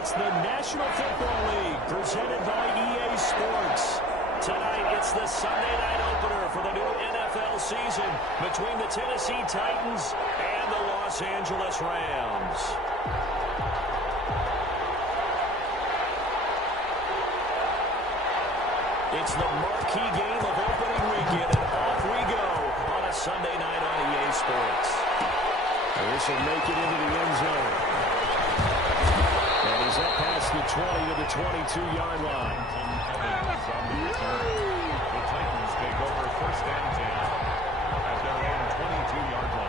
It's the National Football League presented by EA Sports. Tonight, it's the Sunday night opener for the new NFL season between the Tennessee Titans and the Los Angeles Rams. It's the marquee game of opening weekend, and off we go on a Sunday night on EA Sports. This will make it into the end zone. And he's up past the 20 to the 22-yard line. From the return, the Titans take over first and 10 at their own 22-yard line.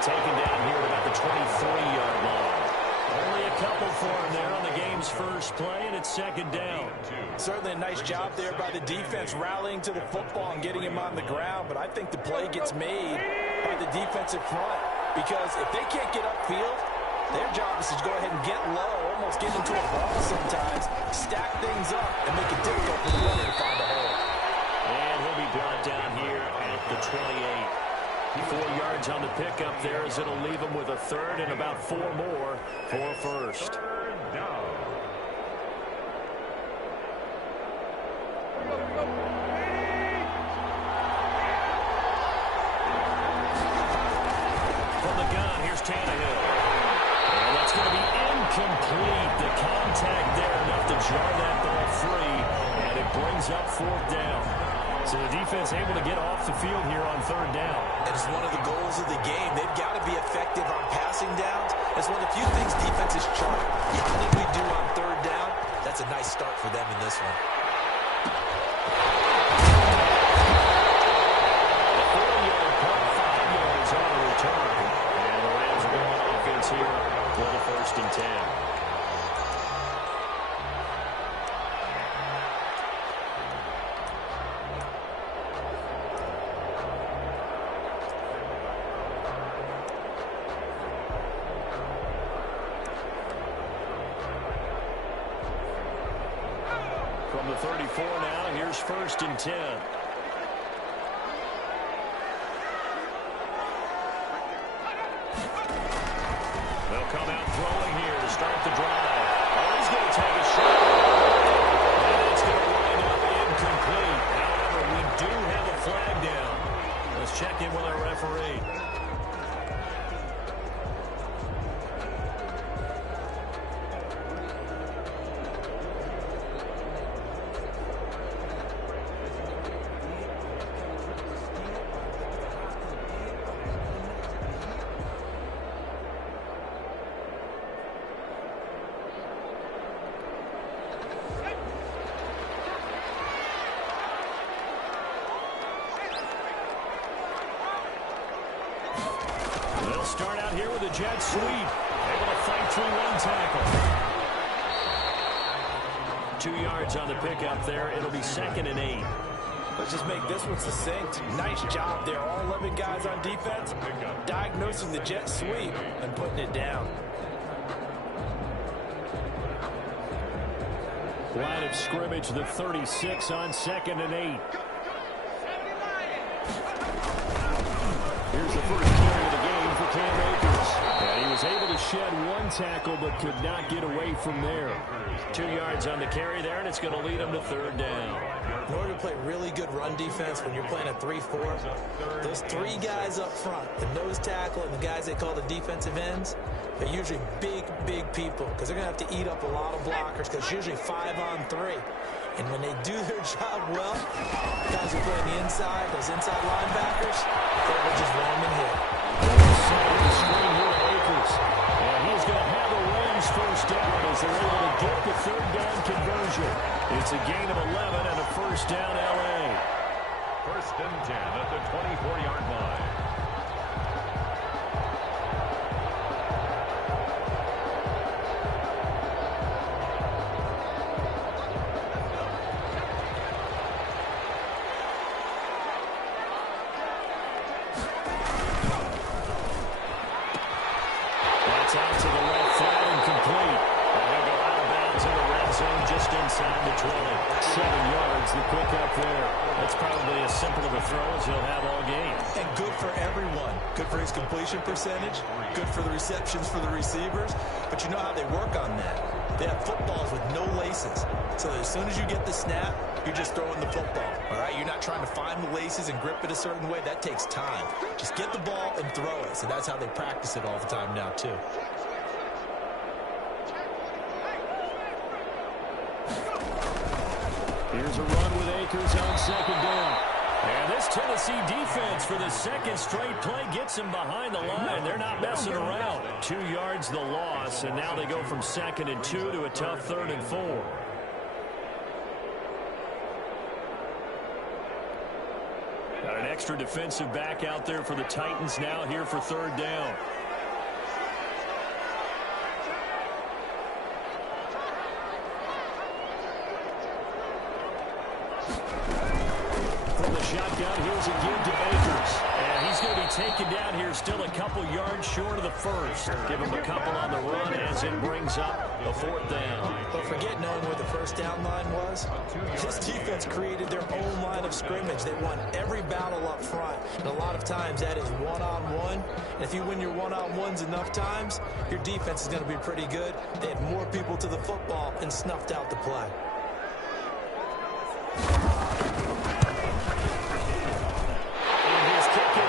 Taken down here at about the 23-yard line. Only a couple for him there on the game's first play, and it's second down. Certainly a nice job there by the defense rallying to the football and getting him on the ground, but I think the play gets made by the defensive front because if they can't get upfield, their job is to go ahead and get low, almost get into a ball sometimes, stack things up, and make it difficult for the runner to find a hole. And he'll be brought down here at the 28. 4 yards on the pickup there as it'll leave him with a third and about 4 more for first. Third down. From the gun, here's Tannehill. And that's going to be incomplete. The contact there enough to jar that ball free, and it brings up 4th down. So the defense able to get off the field here on 3rd down. And it's one of the goals of the game. They've got to be effective on passing downs. It's one of the few things defenses try. How did we do on 3rd down? That's a nice start for them in this one. A 4-yard punt, 5 yards on the return. And the Rams are going on offense here for the 1st and 10. From the 34 now, here's 1st and 10. They'll come out throwing here to start the drive. Oh, he's going to take a shot. And it's going to wind up incomplete. However, we do have a flag down. Let's check in with our referee. They'll start out here with a jet sweep. Able to fight through one tackle. 2 yards on the pickup there. It'll be 2nd and 8. Let's just make this one succinct. Nice job there. All 11 guys on defense diagnosing the jet sweep and putting it down. Line of scrimmage, the 36 on 2nd and 8. Here's the first carry of the game for Cam Akers. And he was able to shed one tackle but could not get away from there. 2 yards on the carry there, and it's going to lead him to 3rd down. In order to play really good run defense when you're playing a 3-4, those 3 guys up front, the nose tackle and the guys they call the defensive ends, they're usually big, big people because they're going to have to eat up a lot of blockers because it's usually 5 on 3. And when they do their job well, guys who play on the inside, those inside linebackers, they will just ram and hit. Screen here to Akers. And he's going to have the Rams first down as they're able to get the 3rd down conversion. It's a gain of 11 and a first down LA. 1st and 10 at the 24-yard line. just inside the 20. 7 yards, the pickup there. That's probably as simple of a throw as he'll have all game. And good for everyone. Good for his completion percentage. Good for the receptions for the receivers. But you know how they work on that. They have footballs with no laces. So as soon as you get the snap, you're just throwing the football. All right? You're not trying to find the laces and grip it a certain way. That takes time. Just get the ball and throw it. So that's how they practice it all the time now, too. Here's a run with Akers on second down. And this Tennessee defense for the second straight play gets him behind the line. They're not messing around. 2 yards the loss, and now they go from 2nd and 2 to a tough 3rd and 4. Got an extra defensive back out there for the Titans now here for 3rd down. From the shotgun, here's a give to Akers. And he's going to be taken down here still a couple yards short of the first. Give him a couple on the run as it brings up a 4th down. But forget knowing where the first down line was. This defense created their own line of scrimmage. They won every battle up front. And a lot of times that is one-on-one. And if you win your one-on-ones enough times, your defense is going to be pretty good. They had more people to the football and snuffed out the play.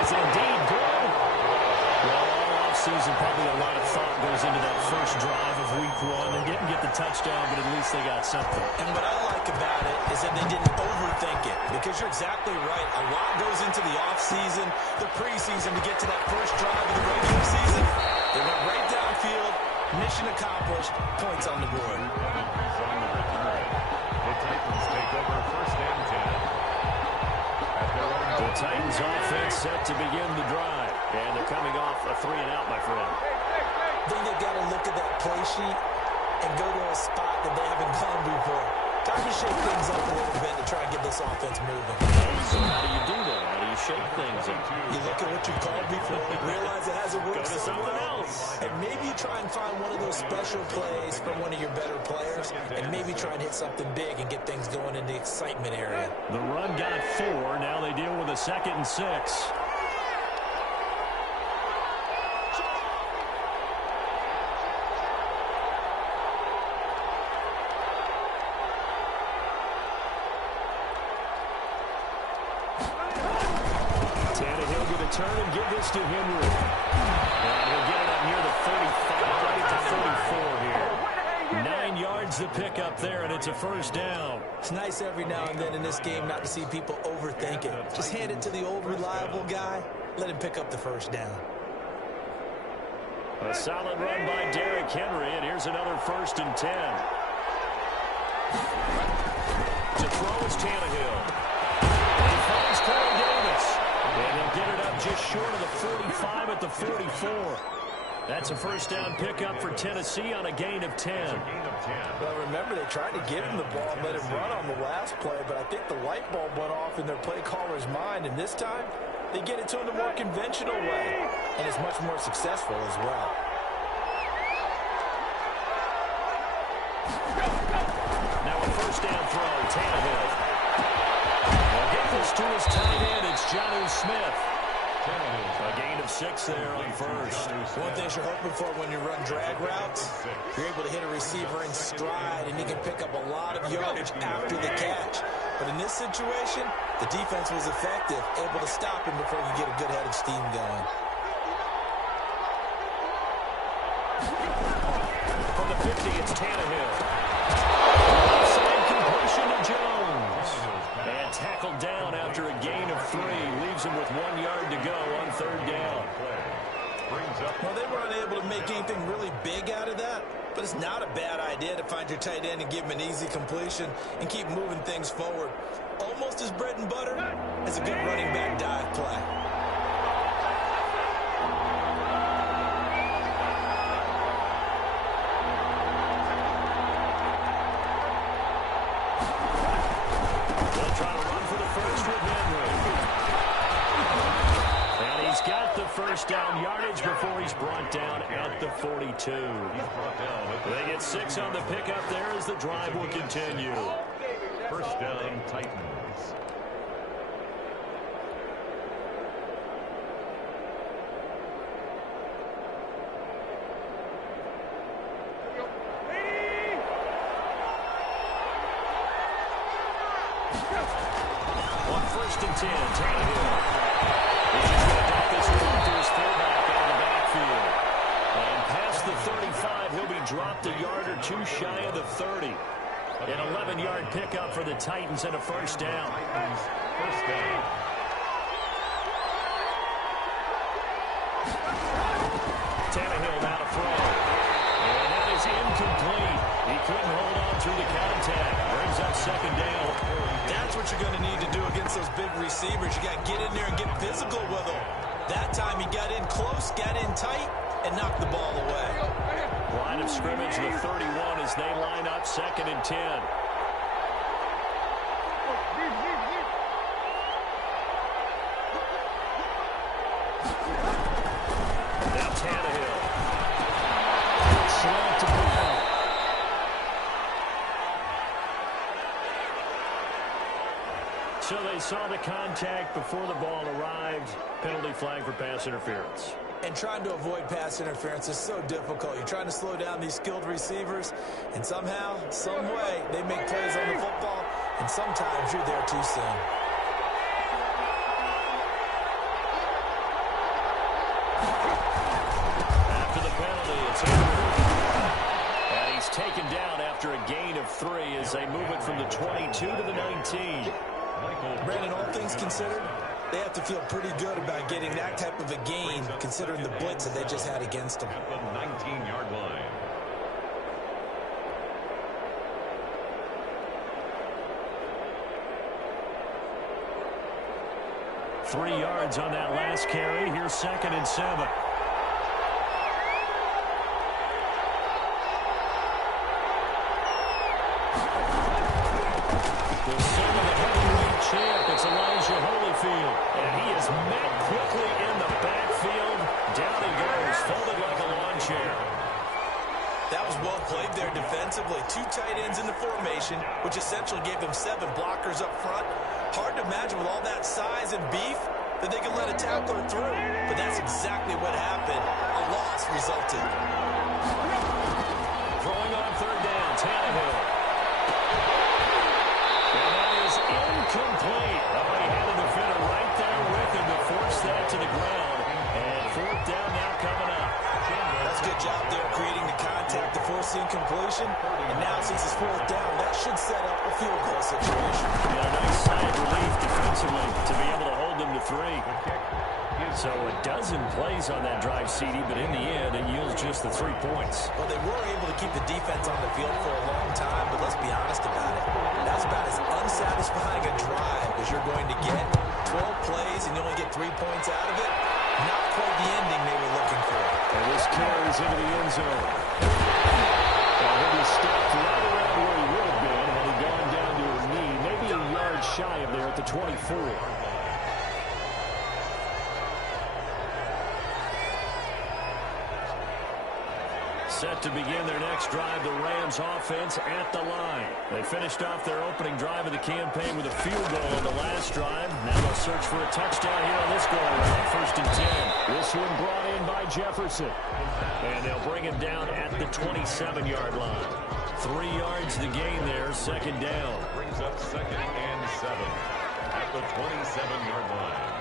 Indeed good. Well, all offseason, probably a lot of thought goes into that first drive of week 1. They didn't get the touchdown, but at least they got something. And what I like about it is that they didn't overthink it, because you're exactly right. A lot goes into the offseason, the preseason to get to that first drive of the regular season. They went right downfield, mission accomplished, points on the board. The Titans take over 1st and 10. The Titans offense set to begin the drive. And they're coming off a 3-and-out, my friend. I think they've got to look at that play sheet and go to a spot that they haven't gone before. Time to shake things up a little bit to try and get this offense moving. So how do you do that? How do you shake things up? You look at what you've called before, realize it hasn't worked Go to something else. and maybe you try and find one of those special plays from one of your better players, and maybe try and hit something big and get things going in the excitement area. The run got 4. Now they deal with a 2nd and 6. Tannehill going to turn and give this to Henry. And he'll get it up near the 45 to 44 here. 9 yards the pickup there, and it's a 1st down. It's nice every now and then in this game not to see people overthink it. Just hand it to the old reliable guy. Let him pick up the 1st down. A solid run by Derrick Henry, and here's another 1st and 10. To throw is Tannehill. He finds Corey Davis. And he'll get it up just short of the 45 at the 44. That's a 1st down pickup for Tennessee on a gain of 10. Well, remember, they tried to give him the ball and let him run on the last play, but I think the light bulb went off in their play caller's mind, and this time they get it to him the more conventional way, and it's much more successful as well. Now a 1st down throw, Tannehill. They'll get this to his tight end. It's Jonnu Smith. A gain of 6 there on 1st. One thing you're hoping for when you run drag routes, you're able to hit a receiver in stride, and he can pick up a lot of yardage after the catch. But in this situation, the defense was effective, able to stop him before you get a good head of steam going. From the 50, it's Tannehill. Outside completion to Jones. And tackled down after a gain of 3. Leaves him with 1 yard to go on 3rd down. Well, they were unable to make anything really big out of that, but it's not a bad idea to find your tight end and give him an easy completion and keep moving things forward. Almost as bread and butter as a good running back dive play. They'll try to run for the 1st with Henry. And he's got the first down yardage before he's brought down at the 42. They get 6 on the pickup there as the drive will continue. First down, Titans. On 1st and 10, Tannehill. He's just going to dump this one to his fullback out of the backfield. And past the 35, he'll be dropped a yard or two shy of the 30. An 11-yard pickup for the Titans and a first down. First down. Tannehill now to throw. And that is incomplete. He couldn't hold on through the contact. Brings up second down. That's what you're going to need to do against those big receivers. You got to get in there and get physical with them. That time he got in close, got in tight, and knocked the ball away. Line of scrimmage, the 31 as they line up 2nd and 10. Now Tannehill. Slant to Brown. So they saw the contact before the ball arrived. Penalty flag for pass interference. And trying to avoid pass interference is so difficult. You're trying to slow down these skilled receivers, and somehow, some way, they make plays on the football, and sometimes you're there too soon. After the penalty, it's over. And he's taken down after a gain of 3 as they move it from the 22 to the 19. Brandon, all things considered, they have to feel pretty good about getting that type of a gain, considering the blitz that they just had against them. At the 19-yard line. Three yards on that last carry. Here's 2nd and 7. The son of the heavyweight champ, it's Elijah Holyfield. And he is met quickly in the backfield. Down he goes, folded like a lawn chair. That was well played there defensively. 2 tight ends in the formation, which essentially gave them 7 blockers up front. Hard to imagine with all that size and beef that they could let a tackler through. But that's exactly what happened. A loss resulted. Throwing on 3rd down, Tannehill. And that is incomplete. Oh, he had a defender right there with him to force that to the ground. And 4th down now coming up. That's a good job there creating the contact to force the incompletion. And now since it's 4th down, that should set up a field goal situation. And a nice sigh of relief defensively to be able to hold them to 3. So a dozen plays on that drive, CD, but in the end, it yields just the 3 points. Well, they were able to keep the defense on the field for a long time, but let's be honest about it. That's about as unsatisfying a drive as you're going to get. 12 plays and you only get 3 points out of it. Not quite the ending they were looking for. And this carries into the end zone. And he'll be stopped right around where he would have been had he gone down to his knee, maybe a yard shy of there at the 24. Set to begin their next drive, the Rams offense at the line. They finished off their opening drive of the campaign with a field goal on the last drive. Now they'll search for a touchdown here on this go-around, 1st and 10. This one brought in by Jefferson. And they'll bring him down at the 27-yard line. 3 yards to gain there, 2nd down. Brings up 2nd and 7 at the 27-yard line.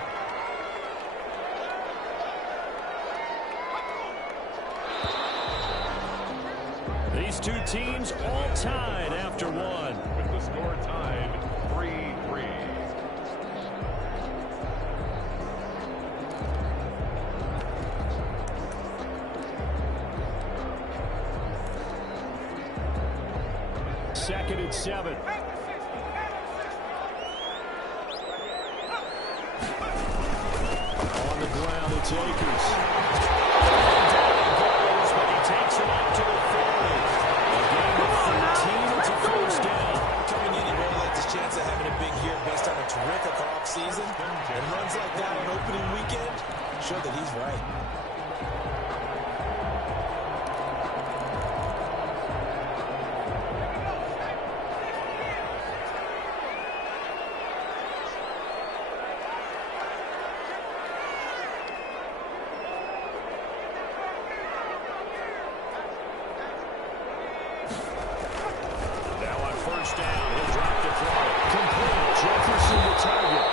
These two teams all tied after one. With the score tied 3-3. Second and 7. On the ground, it's Akers. But he takes it out to the 40. A gain of 13. It's a first down. Coming in, he really liked his chance of having a big year based on a terrific offseason. And runs like that on opening weekend first down. He'll drop to throw. Complete. Jefferson to target.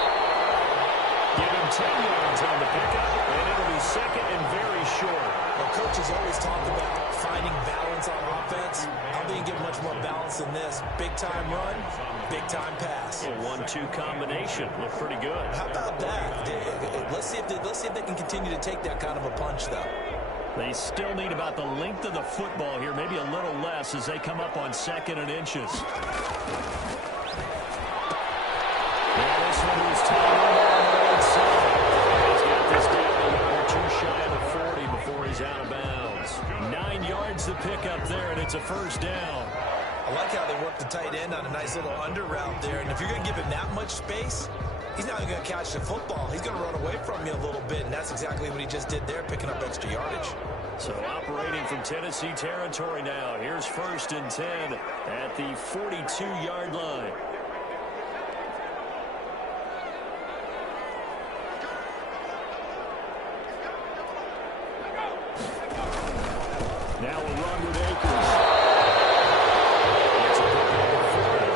Give him 10 yards on the pickup, and it'll be second and very short. Well, coaches always talk about finding balance on offense. I don't think you get much more balance than this. Big-time run, big-time pass. A 1-2 combination. Looked pretty good. How about that? Let's see if they can continue to take that kind of a punch, though. They still need about the length of the football here, maybe a little less as they come up on 2nd and inches. Yeah, this one was tied on the right side. He's got this down a yard or two shy of the 40 before he's out of bounds. 9 yards to pick up there, and it's a first down. I like how they work the tight end on a nice little under route there. And if you're going to give him that much space, he's not even going to catch the football. He's going to run away from you a little bit, and that's exactly what he just did there, picking up extra yardage. So operating from Tennessee territory now. Here's 1st and 10 at the 42-yard line. Now we'll run with Akers. It's a good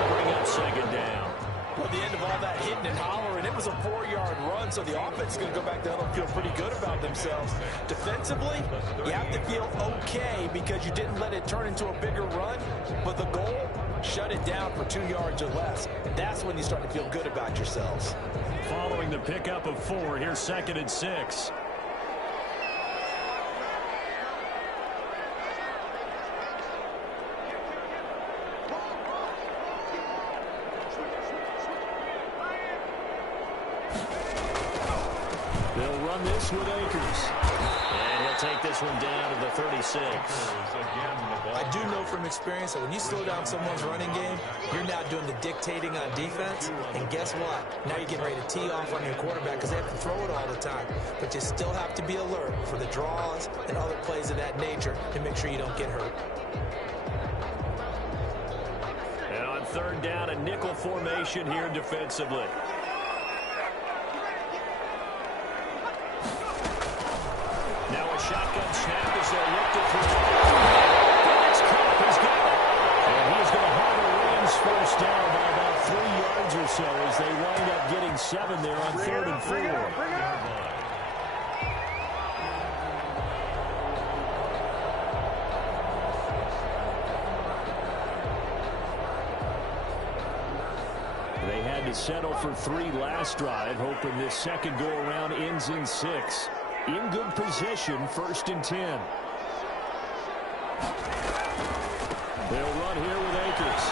bring up 2nd down. Well, the end of all that hitting and hollering, it was a 4-yard run, so the offense is going to go back there and feel pretty good about themselves. Defensively, you have to feel okay because you didn't let it turn into a bigger run, but the goal, shut it down for 2 yards or less. That's when you start to feel good about yourselves. Following the pickup of 4, here's 2nd and 6. They'll run this with Akers. And he'll take this one down to the 36. I do know from experience that when you slow down someone's running game, you're now doing the dictating on defense. And guess what? Now you're getting ready to tee off on your quarterback because they have to throw it all the time. But you still have to be alert for the draws and other plays of that nature to make sure you don't get hurt. And on 3rd down, a nickel formation here defensively. Now a shotgun snap as they look to throw. Felix Cup has got it. And he's going to haul the Rams first down by about 3 yards or so as they wind up getting 7 there on 3rd and 4. They had to settle for 3 last drive, hoping this second go-around ends in 6. In good position, 1st and 10. They'll run here with Akers.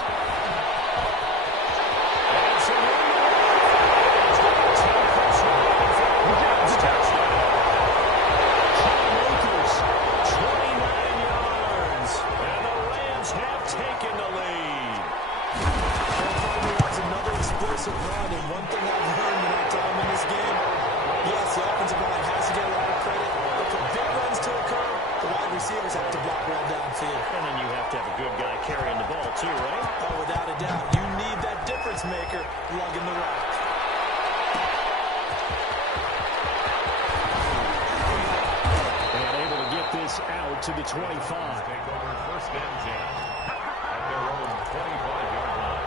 And it's a touchdown. Akers, 29 yards. And the Rams have taken the lead. It's another explosive run, and one thing I've learned in our time in this game, yes, the offensive line has to get a lot of credit, but for big runs to occur, the wide receivers have to block well downfield. And then you have to have a good guy carrying the ball too, right? Oh, without a doubt. You need that difference maker lugging the rock. And able to get this out to the 25. Take over 1st and 10 at their own 25-yard line.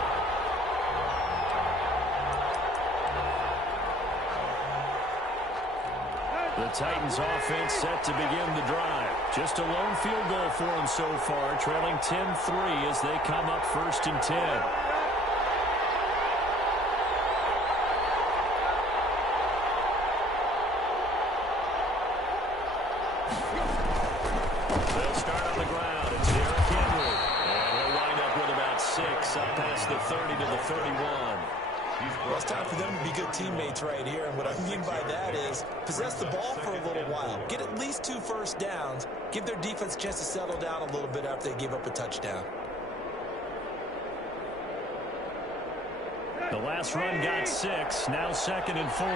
The Titans offense set to begin the drive. Just a lone field goal for them so far, trailing 10-3 as they come up 1st and 10. They'll start on the ground. It's Derrick Henry. And he'll wind up with about 6 up past the 30 to the 31. Well, it's time for them to be good teammates right here, and what I mean by that is possess the ball for a little while. Get at least 2 first downs. Give their defense a chance to settle down a little bit after they give up a touchdown. The last run got 6. Now 2nd and 4.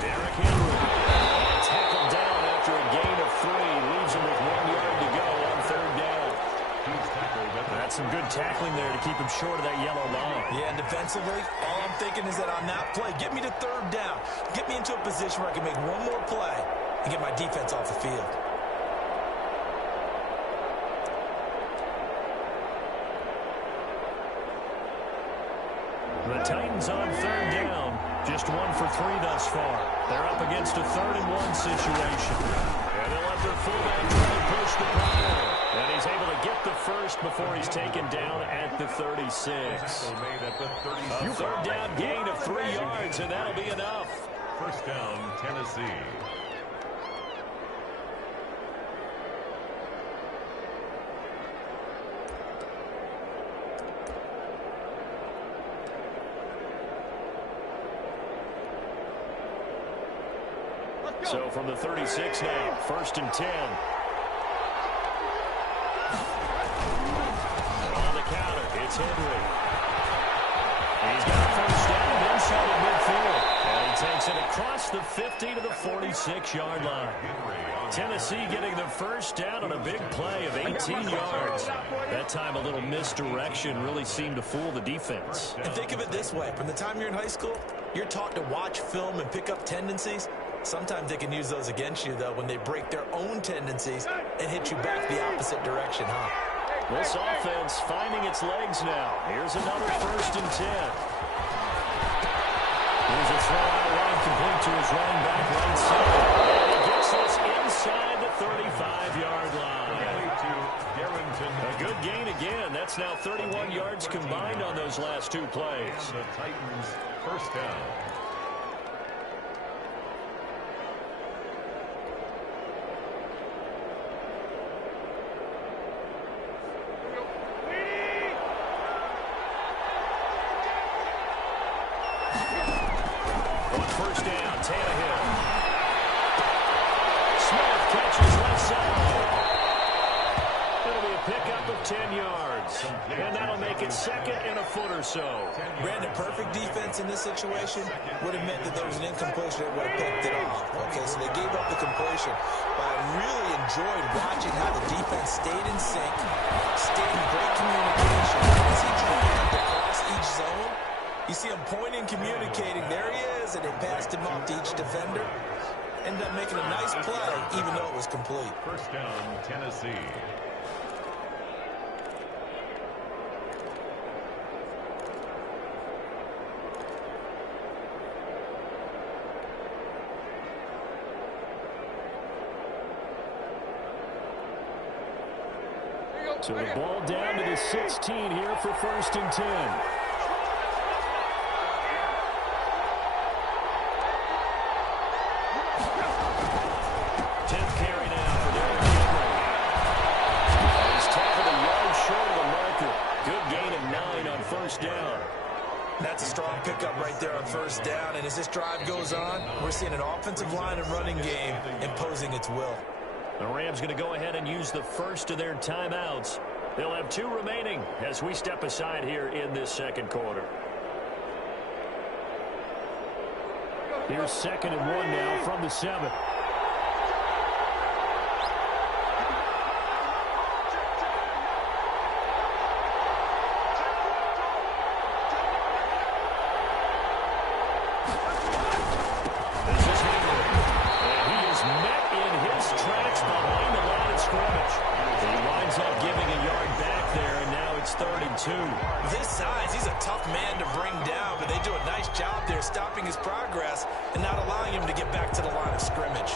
Derrick Henry tackled down after a gain of 3. Leaves him with 1 yard to go on 3rd down. That's some good tackling there to keep him short of that yellow line. Yeah, and defensively, all I'm thinking is that on that play, get me to 3rd down. Get me into a position where I can make one more play. and get my defense off the field. The Titans on third down. Just 1 for 3 thus far. They're up against a 3rd-and-1 situation. And they'll have their fullback try to push the ball. And he's able to get the first before he's taken down at the 36. A third down gain of 3 yards, and that'll be enough. First down, Tennessee. So from the 36 now, 1st and 10. On the counter, it's Henry. He's got a first down inside of midfield. And he takes it across the 50 to the 46-yard line. Tennessee getting the first down on a big play of 18 yards. That time a little misdirection really seemed to fool the defense. And think of it this way. From the time you're in high school, you're taught to watch film and pick up tendencies. Sometimes they can use those against you, though, when they break their own tendencies and hit you back the opposite direction, huh? This offense finding its legs now. Here's another 1st and 10. Here's a throw out of line complete to his running back right side. And he gets this inside the 35-yard line. A good gain again. That's now 31 yards combined on those last 2 plays. The Titans first down. First down, Tannehill. Smith catches left side. It'll be a pickup of 10 yards. And that'll make it 2nd and a foot or so. Brandon, perfect defense in this situation would have meant that there was an incompletion that would have picked it off. Okay, so they gave up the completion. But I really enjoyed watching how the defense stayed in sync, stayed in great communication. As he tried to cross each zone, you see him pointing, communicating. There he is, and they passed him off to each defender. Ended up making a nice play, even though it was complete. First down, Tennessee. So the ball down to the 16 here for 1st and 10. 10th carry now for Derrick Henry. He's tackled a yard short of the marker. Good gain of 9 on 1st down. That's a strong pickup right there on 1st down. And as this drive goes on, we're seeing an offensive line and running game imposing its will. The Rams going to go ahead and use the first of their timeouts. They'll have 2 remaining as we step aside here in this 2nd quarter. Here's 2nd and 1 now from the 7. With his size, he's a tough man to bring down, but they do a nice job there stopping his progress and not allowing him to get back to the line of scrimmage.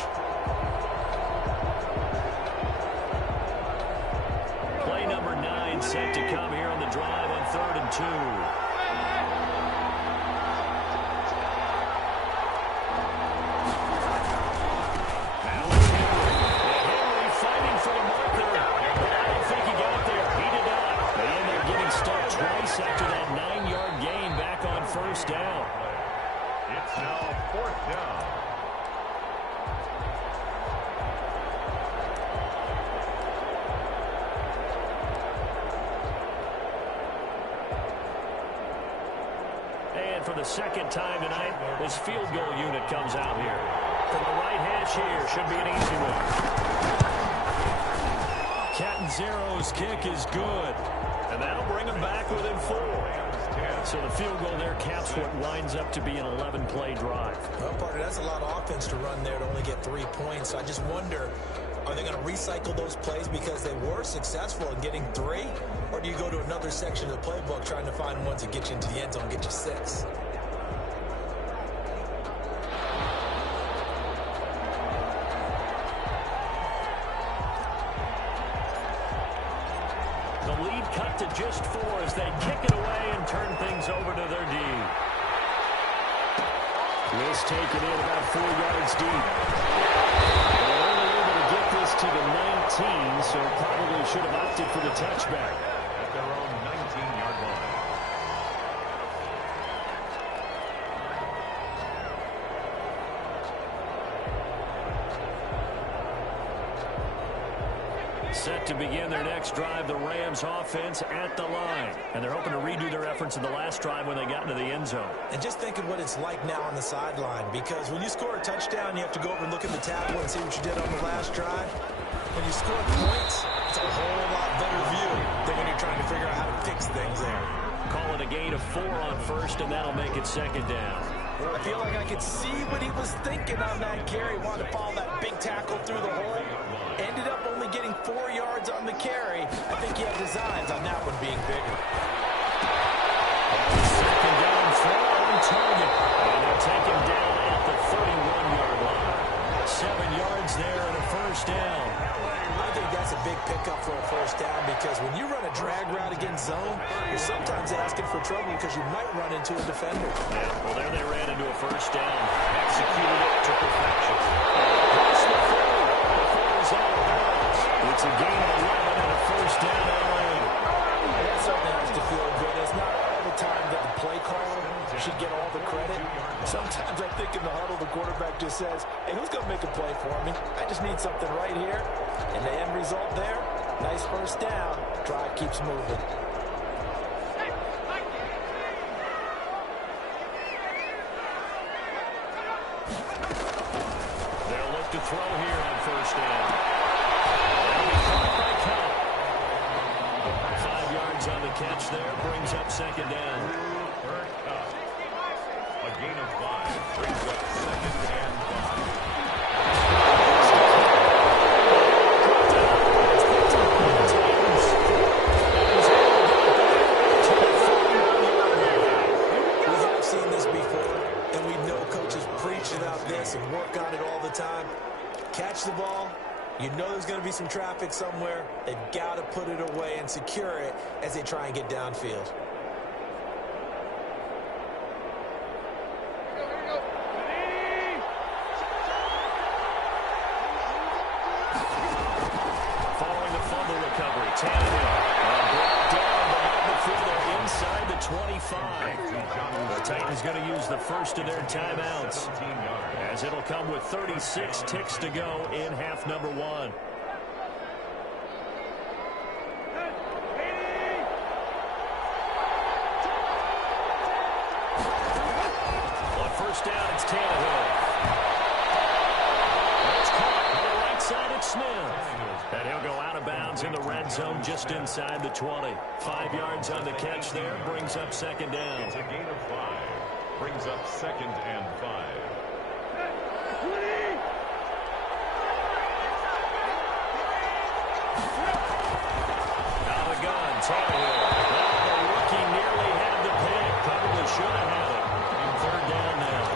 Play number 9 set to come here on the drive on 3rd and 2. After that 9-yard gain back on 1st down. It's now 4th down. And for the 2nd time tonight, this field goal unit comes out here. From the right hash here, should be an easy one. Catanzaro's kick is good. And that'll bring them back within 4. So the field goal there caps what winds up to be an 11-play drive. Well, partner, that's a lot of offense to run there to only get 3 points. So I just wonder, are they going to recycle those plays because they were successful in getting 3? Or do you go to another section of the playbook trying to find ones that get you into the end zone, get you 6? The lead cut to just 4 as they kick it away and turn things over to their D. This taken in about 4 yards deep. They're only able to get this to the 19, so probably should have opted for the touchback. At their own 19-yard line. Set to begin their next drive, the Rams offense at the line. And they're hoping to redo their efforts in the last drive when they got into the end zone. And just thinking what it's like now on the sideline, because when you score a touchdown, you have to go over and look at the tackle and see what you did on the last drive. When you score points, it's a whole lot better view than when you're trying to figure out how to fix things there. Call it a gain of 4 on first, and that'll make it second down. I feel like I could see what he was thinking on that carry. Wanted to follow that big tackle through the hole. Ended up only getting 4 yards on the carry. I think he had designs on that one being bigger. Second down throw on target. And they'll take him down at the 31-yard line. 7 yards there and a first down. I think that's a big pickup for a first down because when you run a drag route against zone, you're sometimes asking for trouble because you might run into a defender. Yeah, well, there they ran into a first down. Executed it to perfection. It's a gain of 11 and a first down LA. That certainly has to feel good. It's not all the time that the play caller should get all the credit. Sometimes I think in the huddle, the quarterback just says, hey, who's going to make a play for me? I just need something right here. And the end result there, nice first down. Drive keeps moving. They'll look to throw here on first down. 5 yards on the catch there, brings up second down. A gain of 5 brings up second and 5. We have seen this before, and we know coaches preach about this and work on it all the time. Catch the ball. You know there's going to be some traffic somewhere. They've got to put it away and secure it as they try and get downfield. Following the fumble recovery, Tannehill brought down behind the field there inside the 25. The Titans going to use the first of their timeouts, as it'll come with 36 ticks to go in half number 1. On first down, it's Tannehill. That's caught on the right side, it's Smith. And he'll go out of bounds in the red zone just inside the 20. 5 yards on the catch there, brings up second down. It's a gain of 5. Brings up second and 5. Out of the gun, Tannehill. The rookie nearly had the pick. Probably should have had it. Third down now.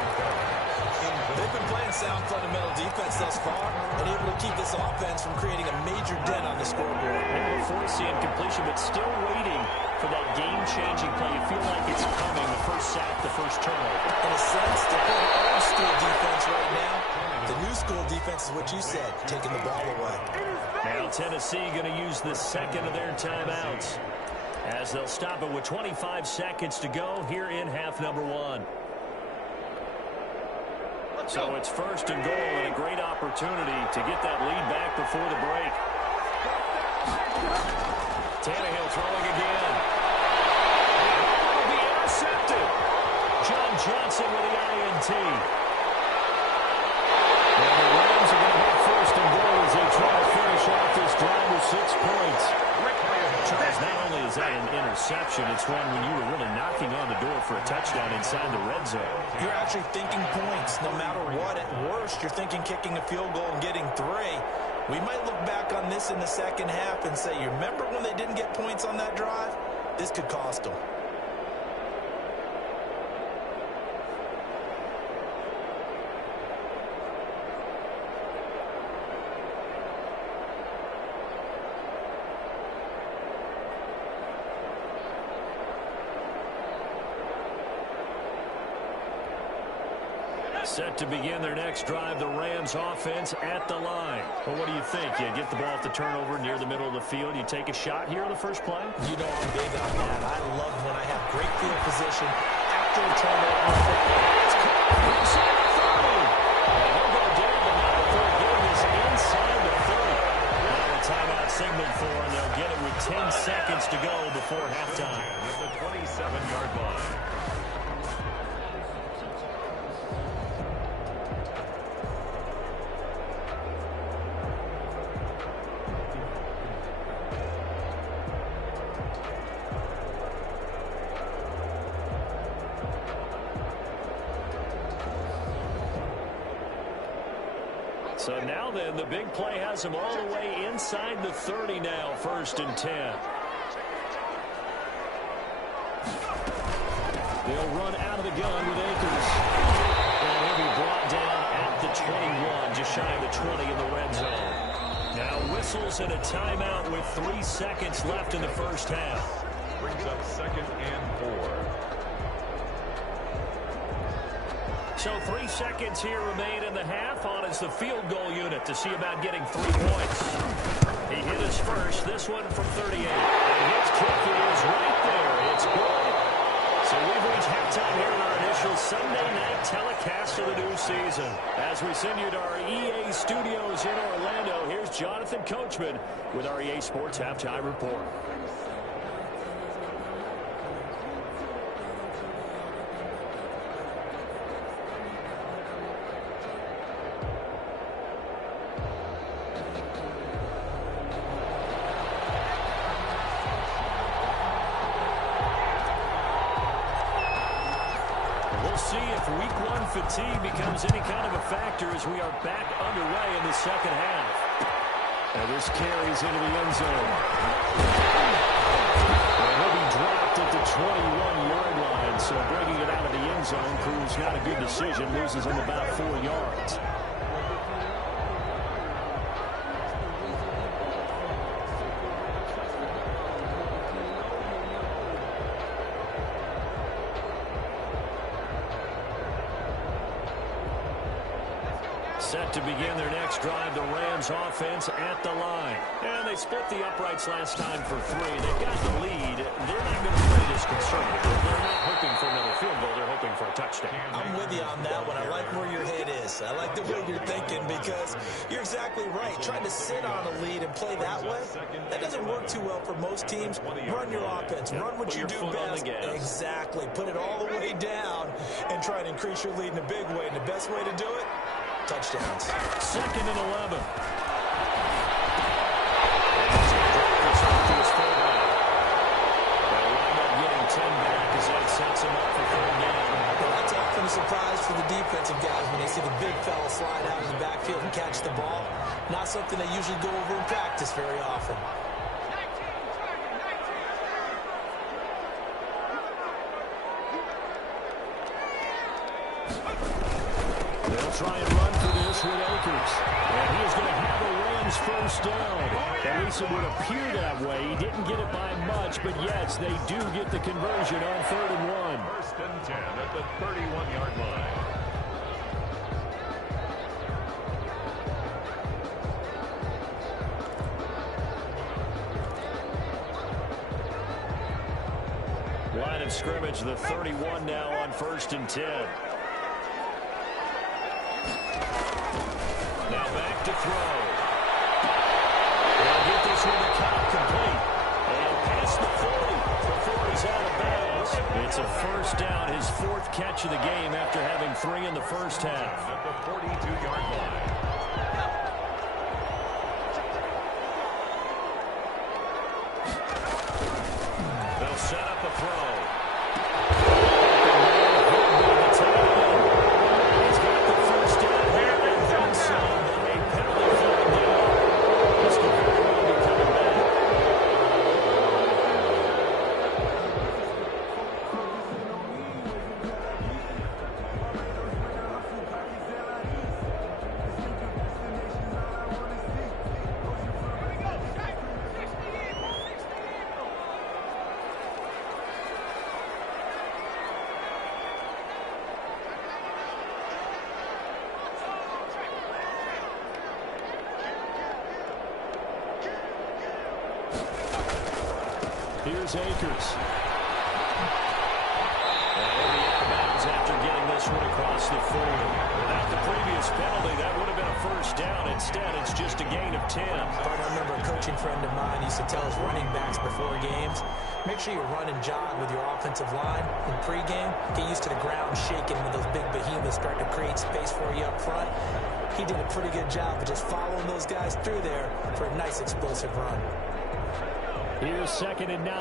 They've been playing sound fundamental defense thus far and able to keep this offense from creating a major dent on the scoreboard. Able to force the incompletion, but still waiting for that game-changing play. You feel like it's coming, the first sack, the first turnover. In a sense, they're playing old school defense right now. The new school defense is what you said, taking the ball away. Now Tennessee going to use the second of their timeouts, as they'll stop it with 25 seconds to go here in half number 1. So it's first and goal and a great opportunity to get that lead back before the break. Tannehill throwing again. Will be intercepted. John Johnson with the INT. And the Rams are going to have first and goal as they try to finish off this drive with 6 points. Charles, not only is that an interception, interception. It's one when you were really knocking on the door for a touchdown inside the red zone. You're actually thinking points. No matter what, at worst, you're thinking kicking a field goal and getting 3. We might look back on this in the second half and say, you remember when they didn't get points on that drive? This could cost them. Set to begin their next drive, the Rams offense at the line. Well, what do you think? You get the ball at the turnover near the middle of the field. You take a shot here on the first play? You know I'm big on that. I love when I have great field position after a turnover. It's caught inside the 30. And he'll go down, but not before getting this inside the 30. Now the timeout signaled for, and they'll get it with 10 seconds to go before halftime. At the 27-yard line. So now then, the big play has them all the way inside the 30 now, 1st and 10. They'll run out of the gun with Akers. And he'll be brought down at the 21, just shy of the 20 in the red zone. Now whistles and a timeout with 3 seconds left in the first half. Brings up 2nd and 4. So 3 seconds here remain in the half. On is the field goal unit to see about getting 3 points. He hit his first, this one from 38. And his kick is right there. It's good. So we've reached halftime here in our initial Sunday night telecast of the new season. As we send you to our EA studios in Orlando, here's Jonathan Coachman with our EA Sports Halftime Report. See if week 1 fatigue becomes any kind of a factor as we are back underway in the second half. And this carries into the end zone. And he'll be dropped at the 21-yard line, so bringing it out of the end zone proves not a good decision, loses him about 4 yards. Set to begin their next drive, the Rams offense at the line. And they split the uprights last time for 3. They've got the lead. They're not going to play this conservative. They're not hoping for another field goal. They're hoping for a touchdown. I'm with you on that one. I like where your head is. I like the way you're thinking because you're exactly right. Trying to sit on a lead and play that way, that doesn't work too well for most teams. Run your offense. Run what you do best. Exactly. Put it all the way down and try to increase your lead in a big way. And the best way to do it, touchdowns. 2nd and 11. Sets him up for 3rd down. Well, that's often a surprise for the defensive guys when they see the big fella slide out in the backfield and catch the ball. Not something they usually go over in practice very often. They'll try and run for this with Akers. And he is going to have a Rams 1st down. At least it would appear that way. He didn't get it by much, but yes, they do get the conversion on 3rd and 1. 1st and 10 at the 31-yard line. Line of scrimmage, the 31 now on 1st and 10. Now back to throw. They'll get this one to count complete. And past the 40 before he's out of bounds. It's a 1st down, his 4th catch of the game after having 3 in the first half. At the 42-yard line. They'll set is Akers. And he'll be out of bounds after getting this one across the 40. Without the previous penalty, that would have been a first down. Instead, it's just a gain of 10. I remember a coaching friend of mine used to tell his running backs before games, make sure you run and jog with your offensive line in pregame. Get used to the ground shaking when those big behemoths start to create space for you up front. He did a pretty good job of just following those guys through there for a nice explosive run. Here's 2nd and 9.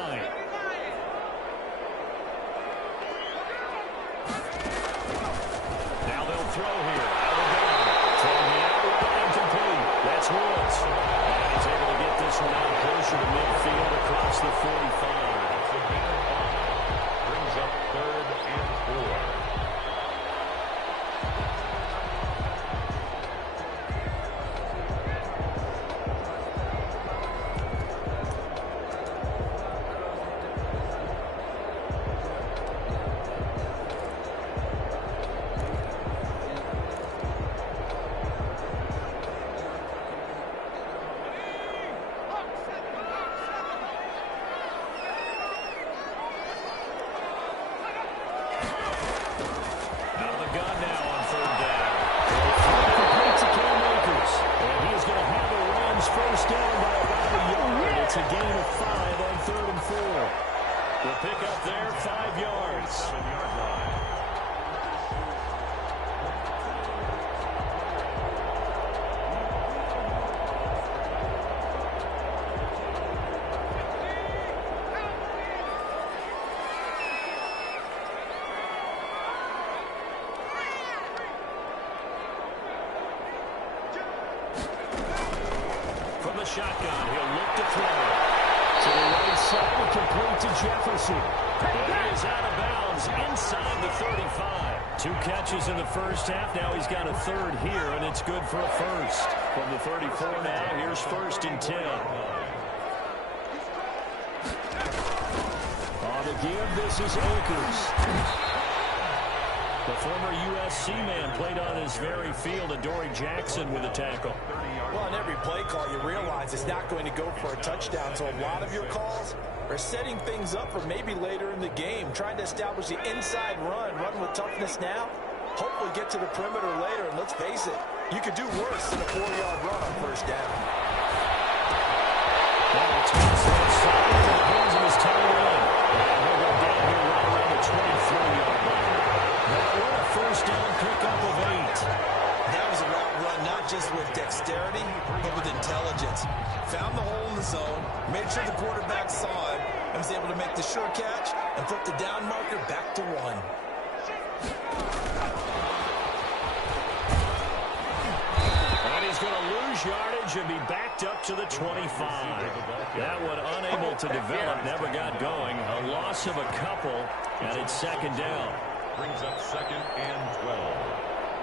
Now they'll throw here. Throwing the outright incomplete. That's Woods. And he's able to get this one out closer to midfield across the 45. It's a gain of 5. Brings up 3rd and 4. Shotgun. He'll look to throw. To the right side, complete to Jefferson. He is out of bounds inside the 35. 2 catches in the first half. Now he's got a 3rd here, and it's good for a first. From the 34 now, here's 1st and 10. On the give, this is Akers. The former USC man played on his very field, and Dory Jackson with a tackle. Well, on every play call, you realize it's not going to go for a touchdown, so a lot of your calls are setting things up for maybe later in the game, trying to establish the inside run with toughness now, hopefully get to the perimeter later, and let's face it, you could do worse than a 4-yard run on 1st down. Well, it's outside, and the hands of his tight end. And he'll go down here right around the 23-yard line. What a 1st down pickup of 8. That was a route run, not just with dexterity, but with intelligence. Found the hole in the zone, made sure the quarterback saw it, and was able to make the sure catch and flip the down marker back to 1. And he's going to lose yardage and be backed up to the 25. That one unable to develop, never got going. A loss of a couple, and it's 2nd down. Brings up 2nd and 12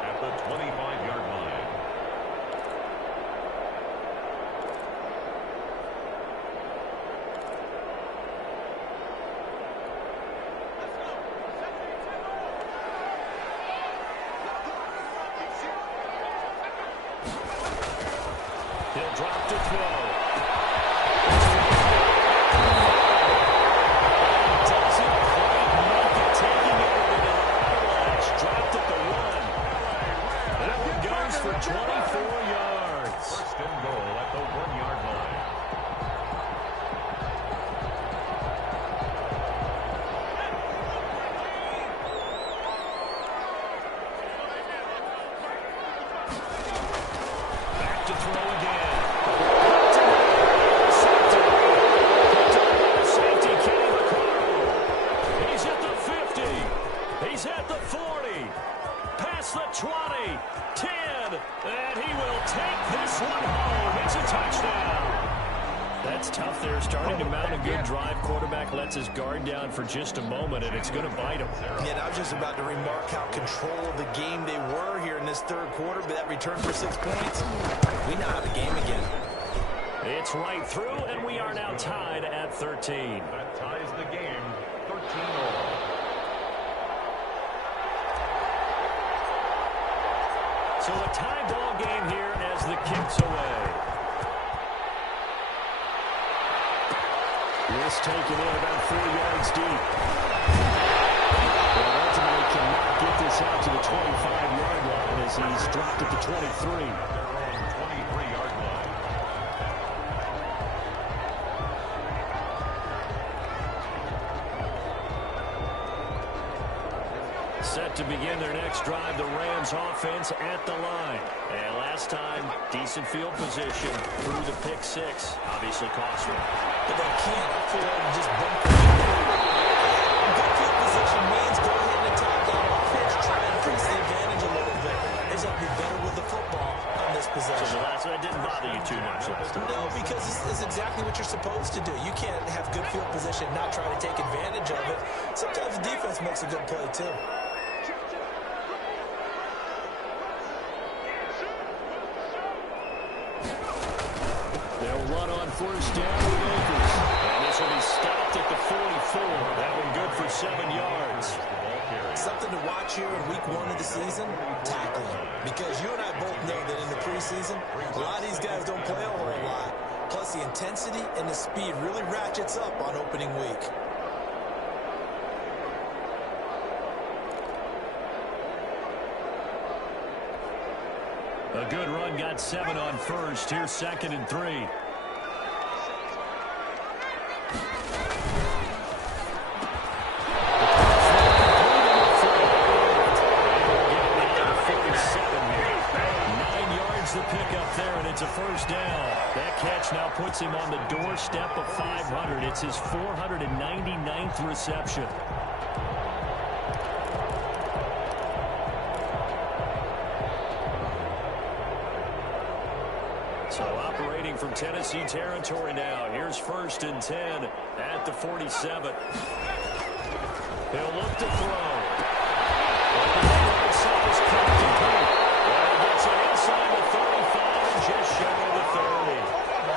at the 25-yard line. He'll drop to throw. Dropped at the 1. That one goes for 24 yards. 1st and goal at the 1-yard line. Back to throw again. Safety Kenny McCarroll. He's at the 50. He's at the 40. Past the 20. 10. And he will take this one home. It's a touchdown. That's tough there. Starting to mount a good drive. Quarterback lets his guard down for just a moment, and it's going to bite him. Yeah, I was just about to remark how control of the game they were here in this 3rd quarter, but that return for 6 points, we now have a game again. It's right through, and we are now tied at 13. That ties the game 13-all. So a tie ball game here as the kick's away. This taken in about 4 yards deep. But ultimately cannot get this out to the 25-yard line as he's dropped at the 23. Set to begin their next drive, the Rams offense at the line. And last time, decent field position through the pick six. Obviously cost them. But they can't afford to just bump it. Good field position means go ahead and attack that offense. Try and increase the advantage a little bit. They just have to be better with the football on this possession. So the last one didn't bother you too much last time. No, because this is exactly what you're supposed to do. You can't have good field position, not try to take advantage of it. Sometimes the defense makes a good play, too. They'll run on first down with Akers. And this will be stopped at the 44. That one good for 7 yards. Something to watch here in week 1 of the season, tackling. Because you and I both know that in the preseason, a lot of these guys don't play a whole lot. Plus the intensity and the speed really ratchets up on opening week. A good run, got 7 on first. Here's 2nd and 3. The pickup there, and it's a first down. That catch now puts him on the doorstep of 500. It's his 499th reception. So operating from Tennessee territory now. Here's 1st and 10 at the 47. He'll look to throw. Just shy of the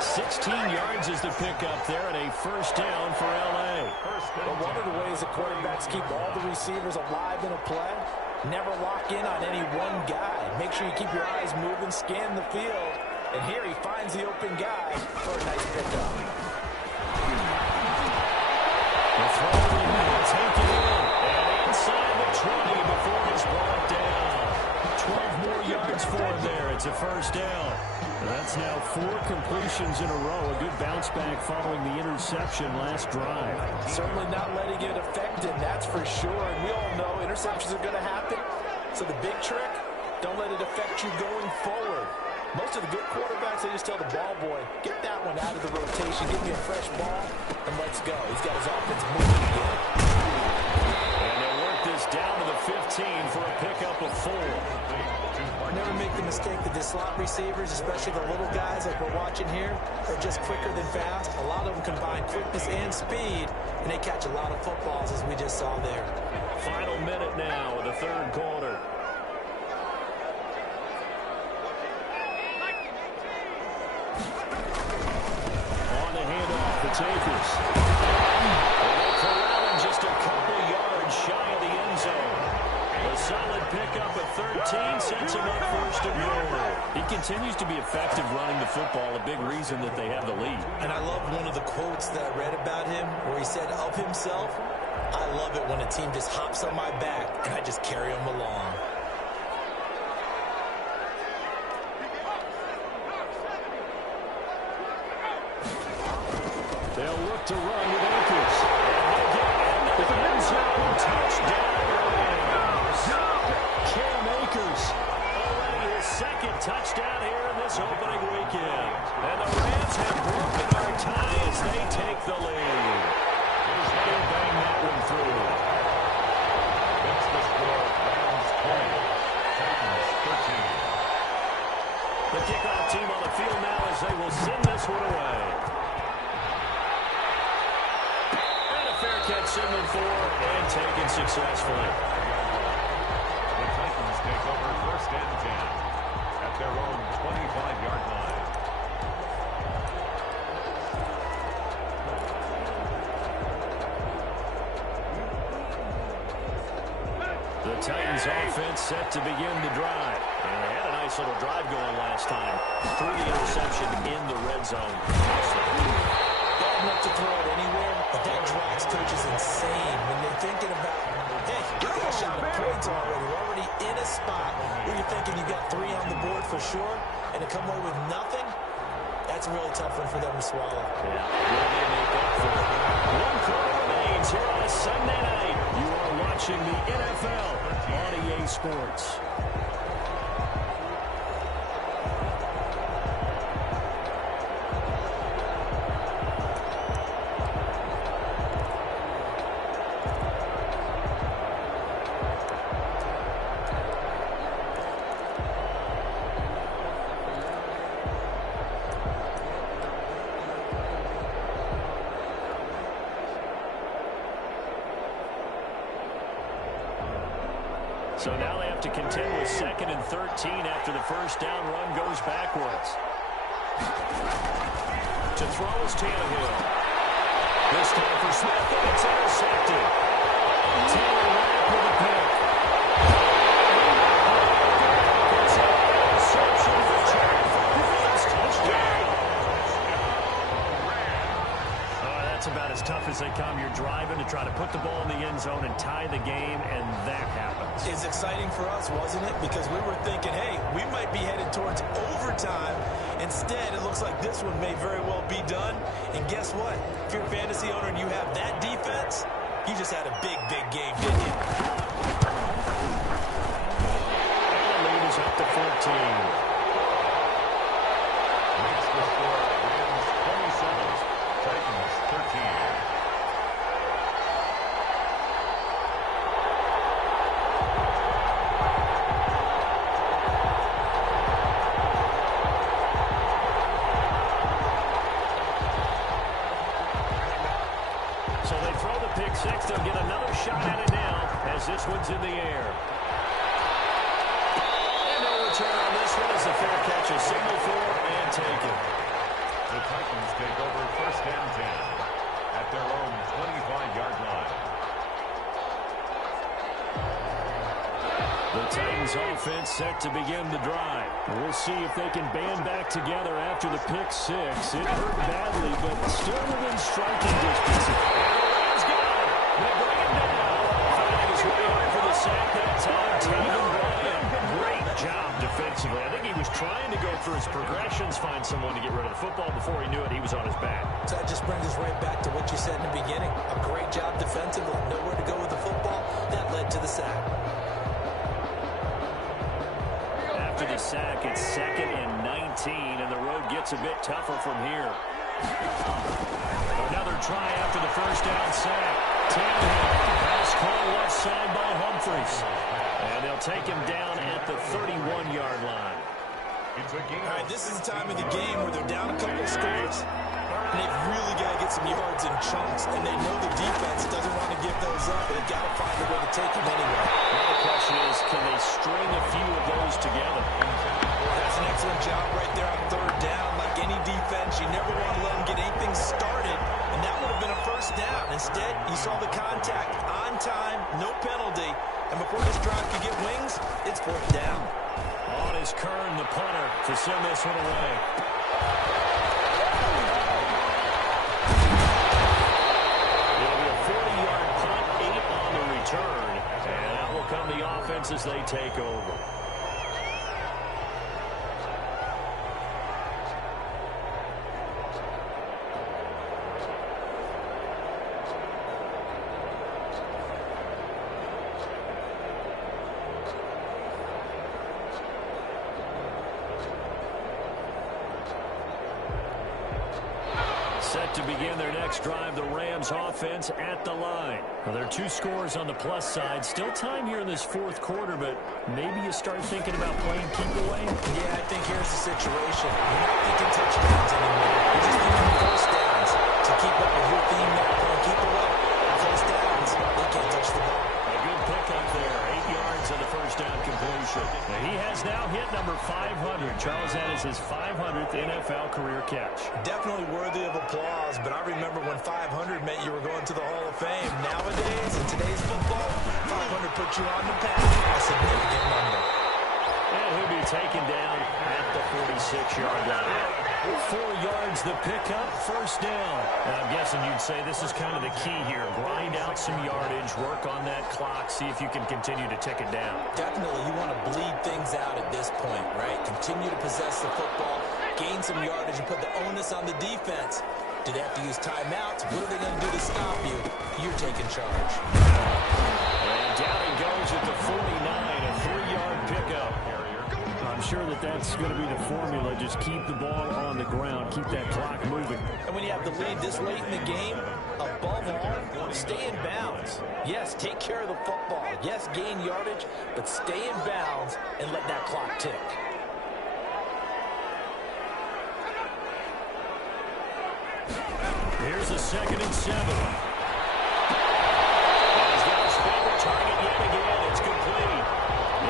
30. 16 yards is the pickup there, and a first down for L.A. But one of the ways that quarterbacks keep all the receivers alive in a play, never lock in on any one guy. Make sure you keep your eyes moving, scan the field. And here he finds the open guy for a nice pickup. The throw in the middle, taken in, and inside the 20 before he's brought down. 12 more yards for him there. It's a first down. That's now 4 completions in a row. A good bounce back following the interception last drive. Certainly not letting it affect him, that's for sure. And we all know interceptions are going to happen. So the big trick, don't let it affect you going forward. Most of the good quarterbacks, they just tell the ball boy, get that one out of the rotation, give me a fresh ball, and let's go. He's got his offense moving again. And they'll work this down to the 15 for a pickup of 4. Never make the mistake that the slot receivers, especially the little guys like we're watching here, are just quicker than fast. A lot of them combine quickness and speed, and they catch a lot of footballs, as we just saw there. Final minute now of the 3rd quarter. On the handoff, it's Akers. And they corral him just a couple yards shy of the end zone. A solid pickup at 13 sets him up 1st and goal. He continues to be effective running the football, a big reason that they have the lead. And I love one of the quotes that I read about him where he said of himself, I love it when a team just hops on my back and I just carry them along. They'll look to run with Akers. And they'll get into the end zone. Touchdown. Cam Akers, already his 2nd touchdown here in this opening weekend. And the Rams have broken our tie as they take the lead. They'll bang that one through. That's the score. Rams 20, Titans 13. The kickoff team on the field now as they will send this one away. And a fair catch signaled for and taken successfully. Take over 1st and 10 at their own 25-yard line. The Titans offense set to begin the drive. And they had a nice little drive going last time. Through the interception in the red zone. That good enough to throw it anywhere, but that drives coaches insane when they're thinking about, hey, you got a shot at points already. We're already in a spot where you're thinking you got 3 on the board for sure, and to come away with nothing, that's a really tough one for them to swallow. Yeah, will they make up for it? 1 quarter remains here on a Sunday night. You are watching the NFL on EA Sports. So now they have to contend with 2nd and 13 after the first down run goes backwards. To throw is Tannehill. This time for Smith, and it's intercepted. Taylor Rapp with a pick. It's an interception return for Williams. Touchdown. That's about as tough as they come. You're driving to try to put the ball in the end zone and tie the game, and that happens. It's exciting for us, wasn't it? Because we were thinking, hey, we might be headed towards overtime. Instead, it looks like this one may very well be done. And guess what? If you're a fantasy owner and you have that defense, you just had a big, big game, didn't you? And the lead is up to 14. Makes the score Rams 27, Titans 13. So they throw the pick six. They'll get another shot at it now as this one's in the air. And no return on this one as a fair catch, a signal for and taken. The Titans take over 1st and 10 at their own 25-yard line. The Titans offense set to begin the drive. We'll see if they can band back together after the pick six. It hurt badly, but still within striking distance. And the Rams got it. They bring it down. Finding his way home for the sack that time. Taven Bryan. Great job defensively. I think he was trying to go through his progressions, find someone to get rid of the football. Before he knew it, he was on his back. So that just brings us right back to what you said in the beginning. A great job defensively. Nowhere to go with the football. That led to the sack. After the sack, it's 2nd and 19, and the road gets a bit tougher from here. Another try after the first down sack. Tannehill, pass call left side by Humphries. And they'll take him down at the 31-yard line. All right, this is the time of the game where they're down a couple of scores, and they've really got to get some yards in chunks, and they know the defense doesn't want to give those up, but they've got to find a way to take them anyway. Now the question is, can they string a few of those together? That's an excellent job right there on 3rd down. Like any defense, you never want to let them get anything started, and that would have been a first down. Instead, you saw the contact on time, no penalty, and before this drive could get wings, it's 4th down. On is Kern, the punter, to send this one away. It'll be a 40-yard punt, 8 on the return, and out will come the offense as they take over. Set to begin their next drive, the Rams offense at the line. Well, there are 2 scores on the plus side. Still time here in this 4th quarter, but maybe you start thinking about playing keep away. Yeah, I think here's the situation. You're not thinking touchdowns anymore. You're just thinking first downs. To keep up with your theme there, playing keep away. First downs, they can't touch the ball. A good pickup there, 8 yards on the first down completion. And he has now hit number 500. Charles, that is his 500th NFL career catch. Definitely worthy of applause, but I remember when 500 meant you were going to the Hall of Fame. Nowadays, in today's football, 500 puts you on the path. A significant number. And he'll be taken down at the 46-yard line. 4 yards the pickup, first down. Now, I'm guessing you'd say this is kind of the key here. Grind out some yardage, work on that clock, see if you can continue to tick it down. Definitely, you want to bleed things out at this point, right? Continue to possess the football, gain some yardage, and put the onus on the defense. Do they have to use timeouts? What are they going to do to stop you? You're taking charge. And down he goes at the 49, a 3-yard pickup. I'm sure that's going to be the formula. Just keep the ball on the ground. Keep that clock moving. And when you have the lead this late in the game, above all, stay in bounds. Yes, take care of the football. Yes, gain yardage, but stay in bounds and let that clock tick. Here's a 2nd and 7. And he's got his favorite target yet again. It's complete.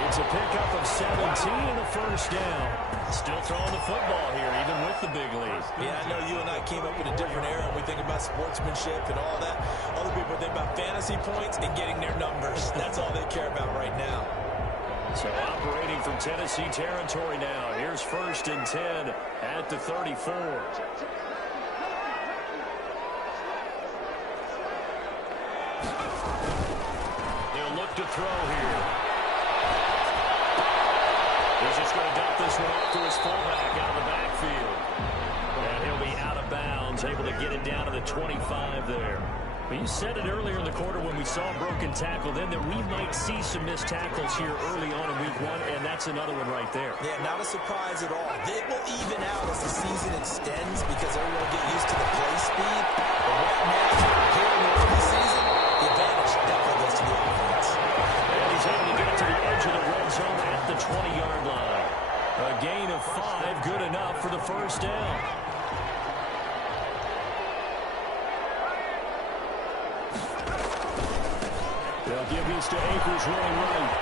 It's a pickup of 17 and a first down. Still throwing the football here, even with the big lead. Yeah, I know you and I came up in a different era, and we think about sportsmanship and all that. Other people think about fantasy points and getting their numbers. That's all they care about right now. So operating from Tennessee territory now. Here's 1st and 10 at the 34. They'll look to throw here. He's just going to dump this one off to his fullback out of the backfield. And he'll be out of bounds, able to get it down to the 25 there. But you said it earlier in the quarter when we saw a broken tackle then that we might see some missed tackles here early on in week 1, and that's another one right there. Yeah, not a surprise at all. It will even out as the season extends because everyone will get used to the play speed. But right now, here in the early season, the advantage definitely goes to the offense. And he's able to get to the edge of the red zone at the 20-yard line. A gain of 5, good enough for the first down. They'll give this to Akers running right.